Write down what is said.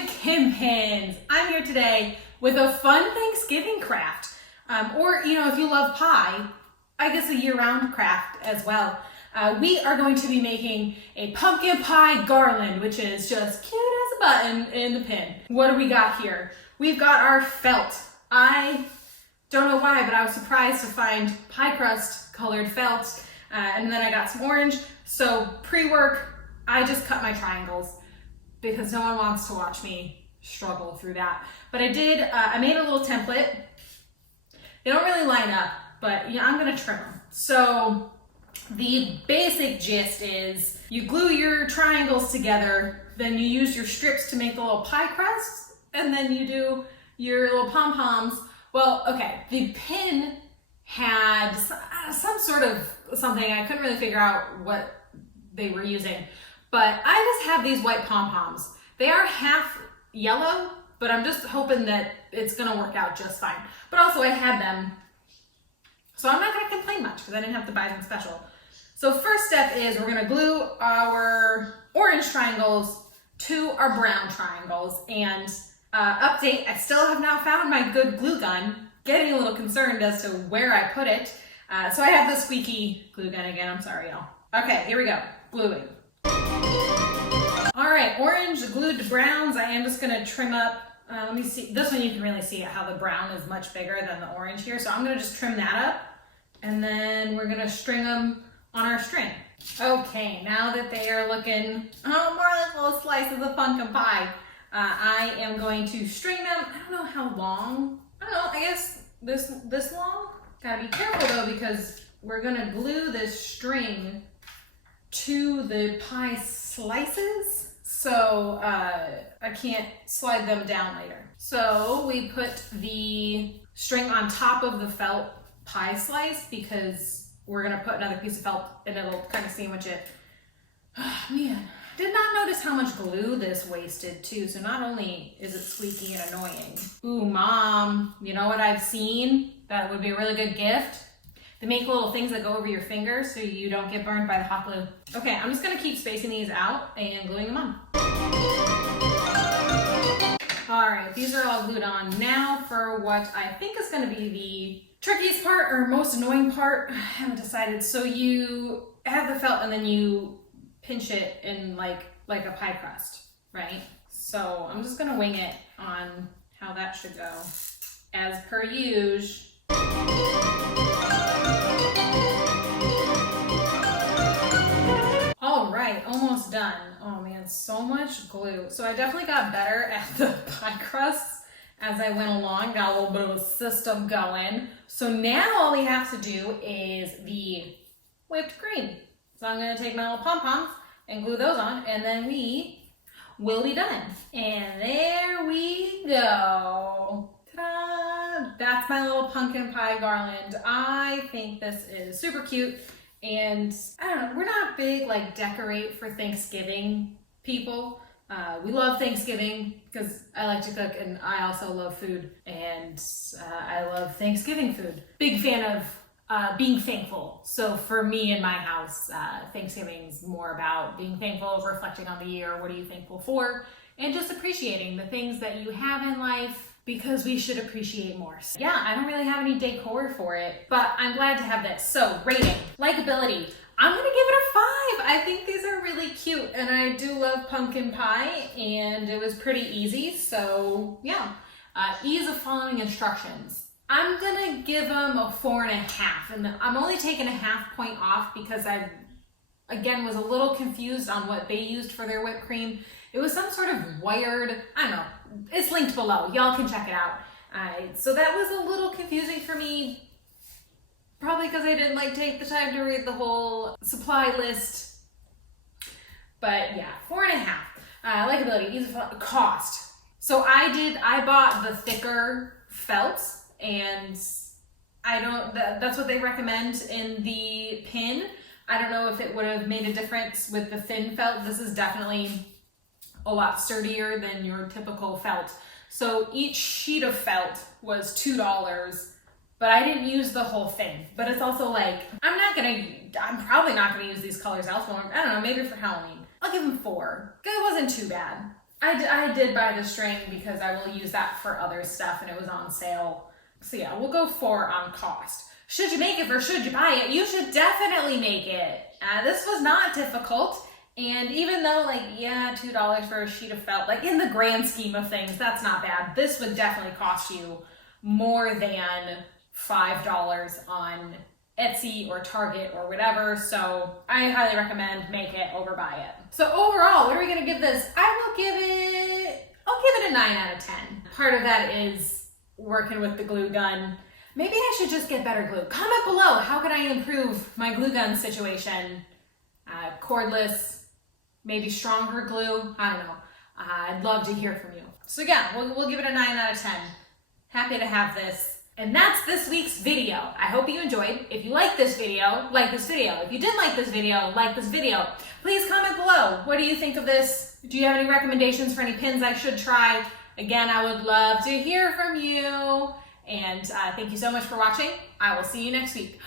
to Kim Pins. I'm here today with a fun Thanksgiving craft. Or, if you love pie, I guess a year-round craft as well. We are going to be making a pumpkin pie garland, which is just cute as a button in the pin. What do we got here? We've got our felt. I don't know why, but I was surprised to find pie crust colored felt. And then I got some orange. So pre-work, I just cut my triangles because no one wants to watch me struggle through that. But I made a little template. They don't really line up, but I'm gonna trim them. So the basic gist is you glue your triangles together, then you use your strips to make the little pie crusts, and then you do your little pom-poms. Well, okay, the pin had some sort of something. I couldn't really figure out what they were using, but I just have these white pom-poms. They are half yellow, but I'm just hoping that it's gonna work out just fine. But also I had them, so I'm not gonna complain much because I didn't have to buy them special. So first step is we're gonna glue our orange triangles to our brown triangles. And update, I still have not found my good glue gun. Getting a little concerned as to where I put it. So I have the squeaky glue gun again, I'm sorry y'all. Okay, here we go, gluing. All right, orange glued to browns. I am just gonna trim up, let me see, this one you can really see how the brown is much bigger than the orange here. So I'm gonna just trim that up and then we're gonna string them on our string. Okay, now that they are looking more like little slices of pumpkin pie, I am going to string them. I don't know how long. I don't know, I guess this long. Gotta be careful though because we're gonna glue this string to the pie slices. So I can't slide them down later. So we put the string on top of the felt pie slice because we're gonna put another piece of felt and it'll kind of sandwich it. Oh, man, did not notice how much glue this wasted too. So not only is it squeaky and annoying. Ooh, Mom, you know what I've seen that would be a really good gift? They make little things that go over your fingers so you don't get burned by the hot glue. Okay, I'm just gonna keep spacing these out and gluing them on. All right, these are all glued on. Now for what I think is gonna be the trickiest part or most annoying part, I haven't decided. So you have the felt and then you pinch it in like a pie crust, right? So I'm just gonna wing it on how that should go. As per usual. All right, almost done. Oh man, so much glue. So I definitely got better at the pie crusts as I went along, got a little bit of a system going. So now all we have to do is the whipped cream. So I'm gonna take my little pom-poms and glue those on, and then we will be done. And there we go. Ta-da! That's my little pumpkin pie garland. I think this is super cute. And I don't know, we're not big like decorate for Thanksgiving people. We love Thanksgiving because I like to cook and I also love food, and I love Thanksgiving food. Big fan of being thankful. So for me in my house, Thanksgiving's more about being thankful, reflecting on the year, what are you thankful for, and just appreciating the things that you have in life because we should appreciate more. So yeah, I don't really have any decor for it, but I'm glad to have this. So rating, likability, I'm gonna give it a 5. I think these are really cute and I do love pumpkin pie and it was pretty easy. So yeah, ease of following instructions. I'm gonna give them a 4.5, and I'm only taking a half point off because I, again, was a little confused on what they used for their whipped cream. It was some sort of wired, I don't know, it's linked below, y'all can check it out. So that was a little confusing for me, probably because I didn't take the time to read the whole supply list. But yeah, 4.5. Likability, ease of cost. So I bought the thicker felts, and that's what they recommend in the pin. I don't know if it would have made a difference with the thin felt. This is definitely a lot sturdier than your typical felt. So each sheet of felt was $2, but I didn't use the whole thing. But it's also like, I'm probably not gonna use these colors elsewhere. I don't know, maybe for Halloween. I'll give them 4. It wasn't too bad. I did buy the string because I will use that for other stuff and it was on sale. So yeah, we'll go 4 on cost. Should you make it or should you buy it? You should definitely make it. This was not difficult. And even though like, yeah, $2 for a sheet of felt, like in the grand scheme of things, that's not bad. This would definitely cost you more than $5 on Etsy or Target or whatever. So I highly recommend make it over buy it. So overall, what are we gonna give this? I'll give it a 9 out of 10. Part of that is working with the glue gun. Maybe I should just get better glue. Comment below, how can I improve my glue gun situation? Cordless, maybe stronger glue, I don't know. I'd love to hear from you. So yeah, we'll give it a 9 out of 10. Happy to have this. And that's this week's video. I hope you enjoyed. If you like this video, like this video. If you didn't like this video, like this video. Please comment below. What do you think of this? Do you have any recommendations for any pins I should try? Again, I would love to hear from you. And thank you so much for watching. I will see you next week.